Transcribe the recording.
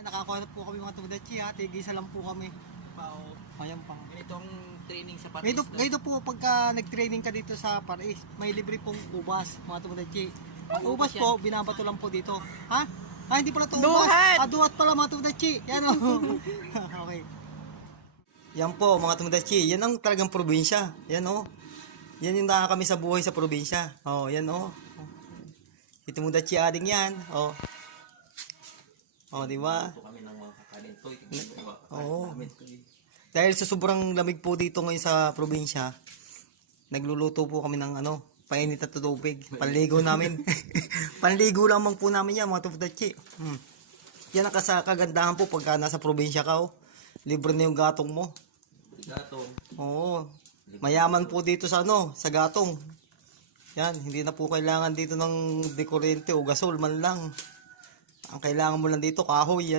Yan, nakakuha po kami mga tudachi ha. Tigisa lang po kami. Pao. Ayan pang. Ganitong training sa Paris. Ganito po pagka nag-training ka dito sa Paris, may libre pong ubas mga tudachi. Ang ubas po, binabato lang po dito. Ha? Hindi pala ito ubas. Duhat pala mga tudachi. Yan o. Okay. Yan po mga tudachi. Yan ang talagang probinsya. Yan o. Yan yung kami sa buhay sa probinsya. Oh, yan o. Ito tudachi ading yan. Oh. Oh, di ba? Ito kami ng mga kakanin to. Oo. Dahil sa sobrang lamig po dito ngayon sa probinsya, nagluluto po kami ng painit na tubig. Panligo namin. Panligo lamang po namin yan, mga tudachi. Yan ang kagandahan po pagka nasa probinsya ka. Libre na yung gatong mo. Gatong. Oo. Mayaman po dito sa sa gatong. Yan, hindi na po kailangan dito ng dekurente o gasol man lang. Ang kailangan mo lang dito, kahoy yan.